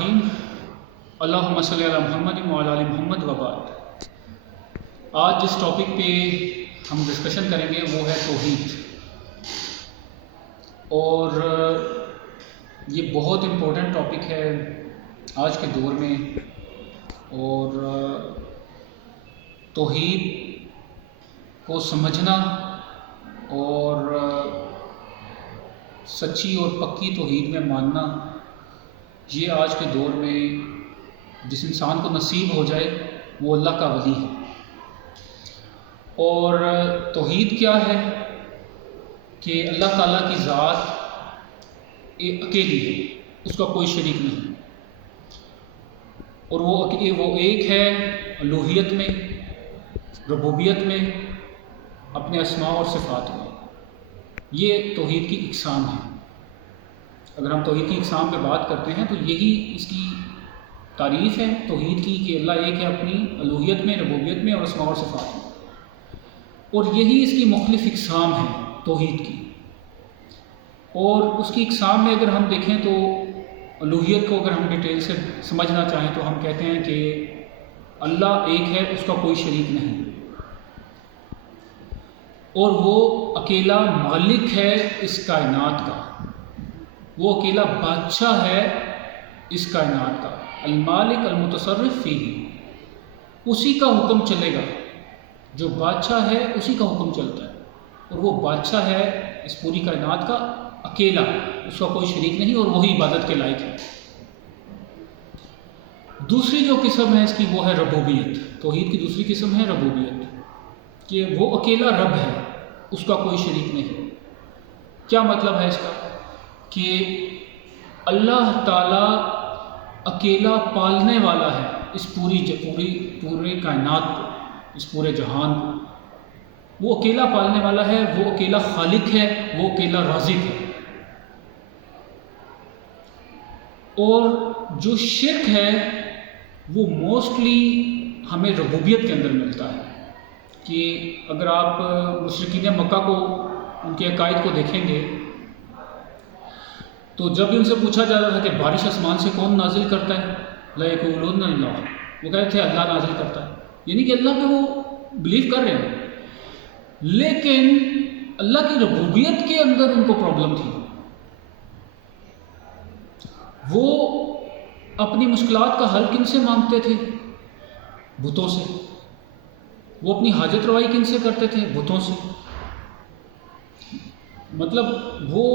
الرحیم اللہم صلی علی محمد وعلی آل محمد وبعد۔ آج جس ٹاپک پہ ہم ڈسکشن کریں گے وہ ہے توحید، اور یہ بہت امپورٹنٹ ٹاپک ہے آج کے دور میں۔ اور توحید کو سمجھنا اور سچی اور پکی توحید میں ماننا، یہ آج کے دور میں جس انسان کو نصیب ہو جائے وہ اللہ کا ولی ہے۔ اور توحید کیا ہے کہ اللہ تعالیٰ کی ذات اکیلی ہے، اس کا کوئی شریک نہیں، اور وہ ایک ہے الوہیت میں، ربوبیت میں، اپنے اسماء اور صفات میں۔ یہ توحید کی اقسام ہے۔ اگر ہم توحید کی اقسام پہ بات کرتے ہیں تو یہی اس کی تعریف ہے توحید کی، کہ اللہ ایک ہے اپنی الوہیت میں، ربوبیت میں اور اسماء اور صفات میں، اور یہی اس کی مختلف اقسام ہیں توحید کی۔ اور اس کی اقسام میں اگر ہم دیکھیں تو الوہیت کو اگر ہم ڈیٹیل سے سمجھنا چاہیں تو ہم کہتے ہیں کہ اللہ ایک ہے، اس کا کوئی شریک نہیں، اور وہ اکیلا مالک ہے اس کائنات کا، وہ اکیلا بادشاہ ہے اس کائنات کا، المالک المتصرف فیہ، اسی کا حکم چلے گا، جو بادشاہ ہے اسی کا حکم چلتا ہے، اور وہ بادشاہ ہے اس پوری کائنات کا اکیلا، اس کا کوئی شریک نہیں، اور وہی عبادت کے لائق ہے۔ دوسری جو قسم ہے اس کی وہ ہے ربوبیت۔ توحید کی دوسری قسم ہے ربوبیت، کہ وہ اکیلا رب ہے، اس کا کوئی شریک نہیں۔ کیا مطلب ہے اس کا؟ کہ اللہ تعالیٰ اکیلا پالنے والا ہے اس پورے کائنات کو، اس پورے جہان کو۔ وہ اکیلا پالنے والا ہے، وہ اکیلا خالق ہے، وہ اکیلا رازق ہے۔ اور جو شرک ہے وہ موسٹلی ہمیں ربوبیت کے اندر ملتا ہے، کہ اگر آپ مشرکین مکہ کو، ان کے عقائد کو دیکھیں گے تو جب بھی ان سے پوچھا جاتا تھا کہ بارش آسمان سے کون نازل کرتا ہے، لَيَقُولُنَّ اللَّهُ، وہ کہتے تھے اللہ نازل کرتا ہے، یعنی کہ اللہ پہ وہ بلیو کر رہے ہیں، لیکن اللہ کی ربوبیت کے اندر ان کو پرابلم تھی۔ وہ اپنی مشکلات کا حل کن سے مانگتے تھے؟ بتوں سے۔ وہ اپنی حاجت روائی کن سے کرتے تھے؟ بتوں سے۔ مطلب وہ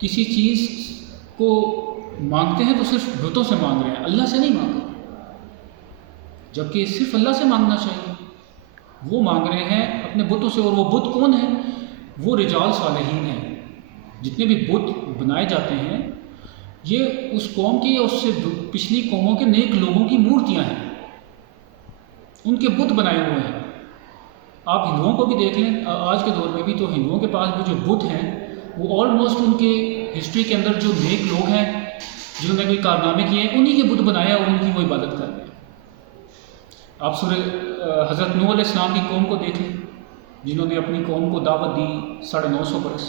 کسی چیز کو مانگتے ہیں تو صرف بتوں سے مانگ رہے ہیں، اللہ سے نہیں مانگ رہے، جبکہ صرف اللہ سے مانگنا چاہیے۔ وہ مانگ رہے ہیں اپنے بتوں سے، اور وہ بت کون ہیں؟ وہ رجال صالحین ہیں۔ جتنے بھی بت بنائے جاتے ہیں یہ اس قوم کی یا اس سے پچھلی قوموں کے نیک لوگوں کی مورتیاں ہیں، ان کے بت بنائے ہوئے ہیں۔ آپ ہندوؤں کو بھی دیکھ لیں، آج کے دور میں بھی تو ہندوؤں کے پاس بھی جو بت ہیں وہ آلموسٹ ان کے ہسٹری کے اندر جو نیک لوگ ہیں جنہوں نے کوئی کارنامے کیے ہیں انہی کے بت بنایا اور ان کی وہ عبادت کر رہے ہیں۔ آپ سورہ حضرت نوح علیہ السلام کی قوم کو دیکھ لیں، جنہوں نے اپنی قوم کو دعوت دی 950 برس۔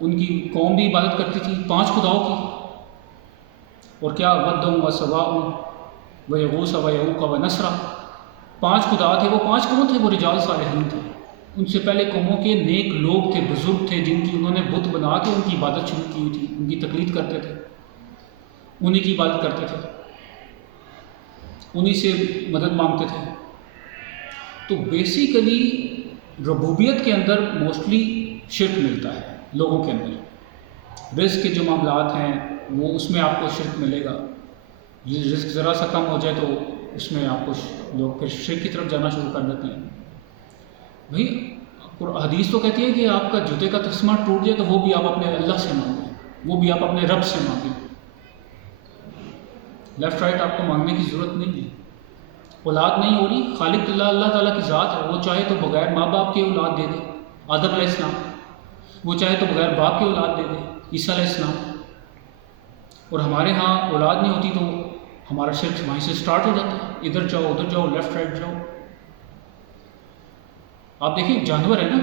ان کی قوم بھی عبادت کرتی تھی 5 خداؤں کی، اور کیا وَدًّا وَسُوَاعًا وَيَغُوثَ وَيَعُوقَ وَنَسْرًا، 5 خدا تھے۔ وہ 5 کون تھے؟ وہ رجال صالحین تھے۔ ان سے پہلے قوموں کے نیک لوگ تھے، بزرگ تھے، جن کی انہوں نے بت بنا کے ان کی عبادت شروع کی ہوئی تھی، ان کی تقلید کرتے تھے، انہی کی عبادت کرتے تھے، انہی سے مدد مانگتے تھے۔ تو بیسیکلی ربوبیت کے اندر موسٹلی شرک ملتا ہے لوگوں کے اندر۔ رزق کے جو معاملات ہیں وہ اس میں آپ کو شرک ملے گا، یہ رزق ذرا سا کم ہو جائے تو اس میں آپ کو لوگ پھر شرک کی طرف جانا شروع کر دیتے ہیں۔ بھئی حدیث تو کہتی ہے کہ آپ کا جوتے کا تسمہ ٹوٹ جائے تو وہ بھی آپ اپنے اللہ سے مانگیں، وہ بھی آپ اپنے رب سے مانگیں، لیفٹ رائٹ آپ کو مانگنے کی ضرورت نہیں ہے۔ اولاد نہیں ہو رہی، خالق اللہ تعالیٰ کی ذات ہے، وہ چاہے تو بغیر ماں باپ کے اولاد دے دے، آدم علیہ السلام، وہ چاہے تو بغیر باپ کے اولاد دے دے، عیسیٰ علیہ السلام۔ اور ہمارے ہاں اولاد نہیں ہوتی تو ہمارا شرک وہیں سے سٹارٹ ہو جاتا ہے، ادھر جاؤ ادھر جاؤ، لیفٹ رائٹ جاؤ۔ آپ دیکھیں جانور ہے نا،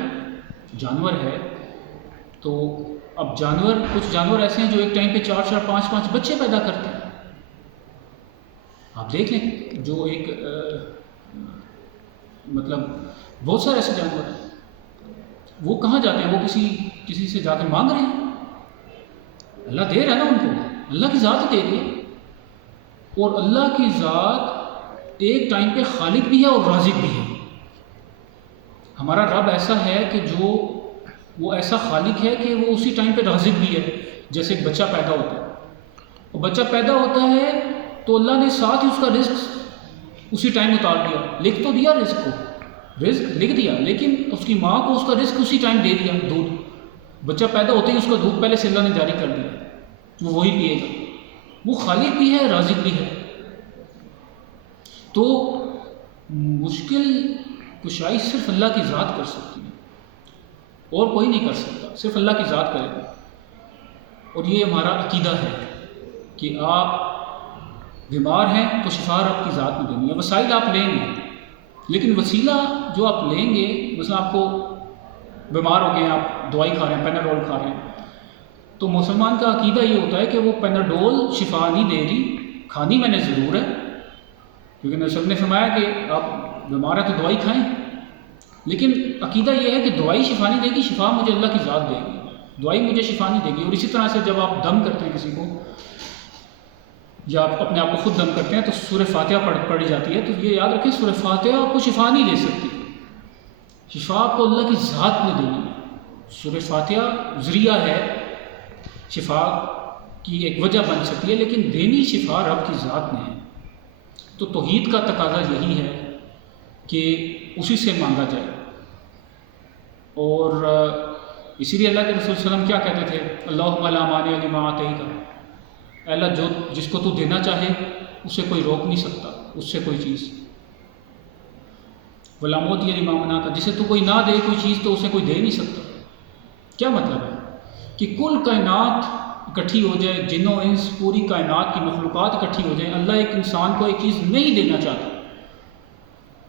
جانور ہے تو اب کچھ جانور ایسے ہیں جو ایک ٹائم پہ 4 5 بچے پیدا کرتے ہیں. آپ دیکھ لیں جو ایک مطلب بہت سارے ایسے جانور ہیں، وہ کہاں جاتے ہیں؟ وہ کسی سے جا کے مانگ رہے ہیں. اللہ دے رہا ہے نا ان کو، اللہ کی ذات دے رہی ہے. اور اللہ کی ذات ایک ٹائم پہ خالق بھی ہے اور رازق بھی ہے. ہمارا رب ایسا ہے کہ وہ ایسا خالق ہے کہ وہ اسی ٹائم پہ رازق بھی ہے. جیسے ایک بچہ پیدا ہوتا ہے، اور بچہ پیدا ہوتا ہے تو اللہ نے ساتھ ہی اس کا رزق اسی ٹائم اتار دیا. لکھ تو دیا رزق کو، رزق لکھ دیا، لیکن اس کی ماں کو اس کا رزق اسی ٹائم دے دیا. دودھ بچہ پیدا ہوتے ہی اس کا دودھ پہلے سے اللہ نے جاری کر دیا، وہ وہی پیے گا. وہ خالق بھی ہے، رازق بھی ہے. تو مشکل کشائی صرف اللہ کی ذات کر سکتی ہے، اور کوئی نہیں کر سکتا، صرف اللہ کی ذات کرے گا. اور یہ ہمارا عقیدہ ہے کہ آپ بیمار ہیں تو شفا رب کی ذات میں دینی ہے. وسائل آپ لیں گے، لیکن وسیلہ جو آپ لیں گے، مثلا آپ کو بیمار ہو گئے ہیں، آپ دوائی کھا رہے ہیں، پیناڈول کھا رہے ہیں، تو مسلمان کا عقیدہ یہ ہوتا ہے کہ وہ پیناڈول شفا نہیں دے رہی، کھانی میں نے ضرور ہے، کیونکہ نبی صلی اللہ علیہ وسلم نے فرمایا کہ آپ بیمار ہیں تو دوائی کھائیں. لیکن عقیدہ یہ ہے کہ دوائی شفا نہیں دے گی، شفا مجھے اللہ کی ذات دے گی، دوائی مجھے شفا نہیں دے گی. اور اسی طرح سے جب آپ دم کرتے ہیں کسی کو، یا آپ اپنے آپ کو خود دم کرتے ہیں تو سورہ فاتحہ پڑھی جاتی ہے. تو یہ یاد رکھیں، سورہ فاتحہ آپ کو شفا نہیں دے سکتی، شفا آپ کو اللہ کی ذات میں دینی ہے. سورہ فاتحہ ذریعہ ہے، شفا کی ایک وجہ بن سکتی ہے، لیکن دینی شفا رب کی ذات میں ہے. تو توحید کا تقاضا یہی ہے کہ اسی سے مانگا جائے. اور اسی لیے اللہ کے رسول صلی اللہ علیہ وسلم کیا کہتے تھے؟ اللہم لا مانع لما اعطیت، اے اللہ جس کو تو دینا چاہے اسے کوئی روک نہیں سکتا، اس سے کوئی چیز. ولا معطی لما منعت، جسے تو کوئی نہ دے کوئی چیز تو اسے کوئی دے نہیں سکتا. کیا مطلب ہے؟ کہ کل کائنات اکٹھی ہو جائے، جن و انس، پوری کائنات کی مخلوقات اکٹھی ہو جائیں، اللہ ایک انسان کو ایک چیز نہیں دینا چاہتا،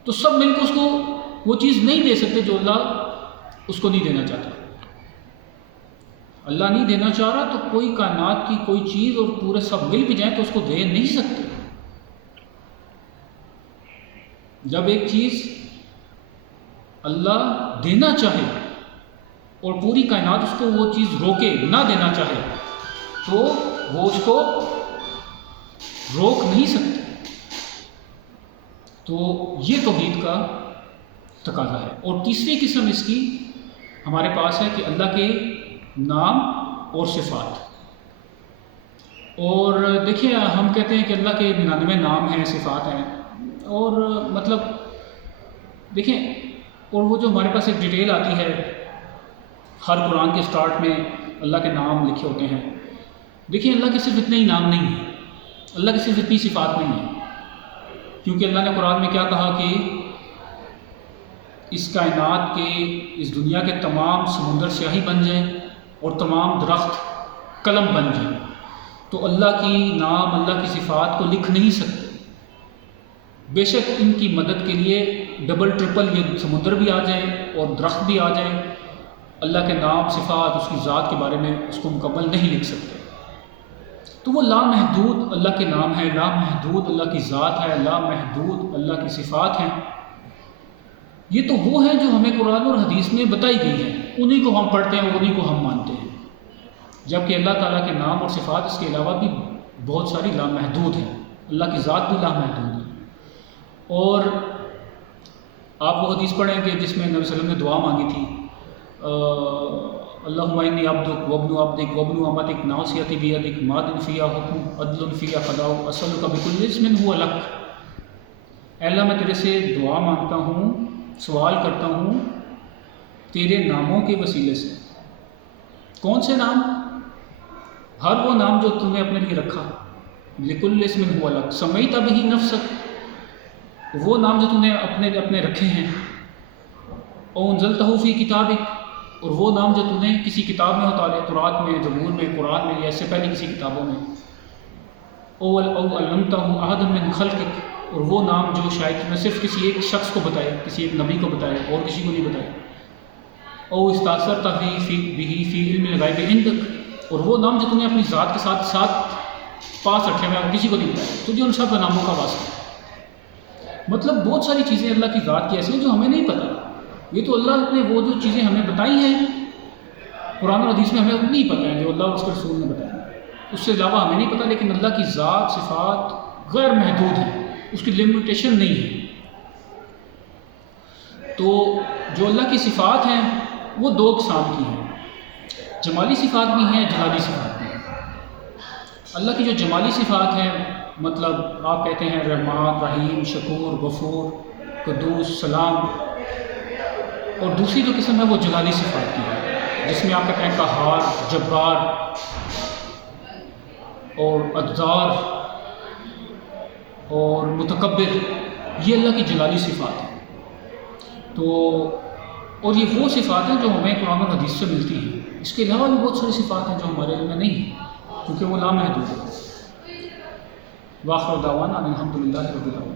تو سب مل کے اس کو وہ چیز نہیں دے سکتے جو اللہ اس کو نہیں دینا چاہتا. اللہ نہیں دینا چاہ رہا تو کوئی کائنات کی کوئی چیز اور پورے سب مل بھی جائیں تو اس کو دے نہیں سکتے. جب ایک چیز اللہ دینا چاہے اور پوری کائنات اس کو وہ چیز روکے، نہ دینا چاہے، تو وہ اس کو روک نہیں سکتے. تو یہ توحید کا تقاضا ہے. اور تیسری قسم اس کی ہمارے پاس ہے کہ اللہ کے نام اور صفات. اور دیکھیں، ہم کہتے ہیں کہ اللہ کے 99 نام ہیں، صفات ہیں، اور مطلب دیکھیں، اور وہ جو ہمارے پاس ایک ڈیٹیل آتی ہے، ہر قرآن کے سٹارٹ میں اللہ کے نام لکھے ہوتے ہیں. دیکھیں، اللہ کے صرف اتنے ہی نام نہیں ہیں، اللہ کے صرف اتنی صفات نہیں ہیں، کیونکہ اللہ نے قرآن میں کیا کہا کہ اس کائنات کے، اس دنیا کے تمام سمندر سیاہی بن جائیں اور تمام درخت قلم بن جائیں، تو اللہ کی نام، اللہ کی صفات کو لکھ نہیں سکتے. بے شک ان کی مدد کے لیے ڈبل ٹرپل یہ سمندر بھی آ جائیں اور درخت بھی آ جائیں، اللہ کے نام، صفات، اس کی ذات کے بارے میں اس کو مکمل نہیں لکھ سکتے. تو وہ لامحدود اللہ کے نام ہے، لامحدود اللہ کی ذات ہے، لامحدود اللہ کی صفات ہیں. یہ تو وہ ہیں جو ہمیں قرآن اور حدیث میں بتائی گئی ہیں، انہی کو ہم پڑھتے ہیں، انہی کو ہم مانتے ہیں. جبکہ اللہ تعالیٰ کے نام اور صفات اس کے علاوہ بھی بہت ساری لامحدود ہیں، اللہ کی ذات بھی لامحدود ہے. اور آپ وہ حدیث پڑھیں کہ جس میں نبی صلی اللہ علیہ وسلم نے دعا مانگی تھی، اللہم انی عبدک وابن عبدک وابن امتک ناصیتی بیدک ماض فی حکمک عدل فی قضاؤک اسألک بکل اسم ھو لک. اے اللہ میں تیرے سے دعا مانگتا ہوں، سوال کرتا ہوں تیرے ناموں کے وسیلے سے. کون سے نام؟ ہر وہ نام جو تم نے اپنے لیے رکھا. لکل اسم ھو لک سمیت بہ نفسک، وہ نام جو تم نے اپنے رکھے ہیں. او انزلتہ فی کتابک، اور وہ نام جو تم نے کسی کتاب میں اتارے، تورات میں، زبور میں، قرآن میں، یا اس سے پہلے کسی کتابوں میں. او علمتہ احد من خلقک، اور وہ نام جو شاید تم نے صرف کسی ایک شخص کو بتائے، کسی ایک نبی کو بتائے اور کسی کو نہیں بتائے. او استاثرت به فی علم الغیب عندک، اور وہ نام جو تم نے اپنی ذات کے ساتھ ساتھ پاس رکھے ہوئے ہیں وہ کسی کو نہیں بتایا، تجھے ان سب ناموں کا واسطہ ہے۔ مطلب بہت ساری چیزیں اللہ کی ذات کی ایسی ہیں جو ہمیں نہیں پتہ، یہ تو اللہ نے وہ جو چیزیں ہمیں بتائی ہیں قرآن اور حدیث میں ہمیں اتنی ہی پتہ ہے جو اللہ اور اس کے رسول نے بتایا ہے، اس سے علاوہ ہمیں نہیں پتہ۔ لیکن اللہ کی ذات صفات غیر محدود ہیں، اس کی لمیٹیشن نہیں ہے۔ تو جو اللہ کی صفات ہیں وہ دو اقسام کی ہیں، جمالی صفات بھی ہیں، جلالی صفات بھی ہیں۔ اللہ کی جو جمالی صفات ہیں مطلب آپ کہتے ہیں رحمان، رحیم، شکور، غفور، قدوس، سلام، اور دوسری جو قسم ہے وہ جلالی صفات کی ہے، جس میں آپ کہتے ہیں قہار، جبار اور ادزار اور متکبر، یہ اللہ کی جلالی صفات ہیں۔ تو اور یہ وہ صفات ہیں جو ہمیں قرآن اور حدیث سے ملتی ہیں، اس کے علاوہ بھی بہت ساری صفات ہیں جو ہمارے علم میں نہیں ہیں کیونکہ وہ لامحدود ہے۔ وآخر دعوانا الحمد للہ رب العالمین۔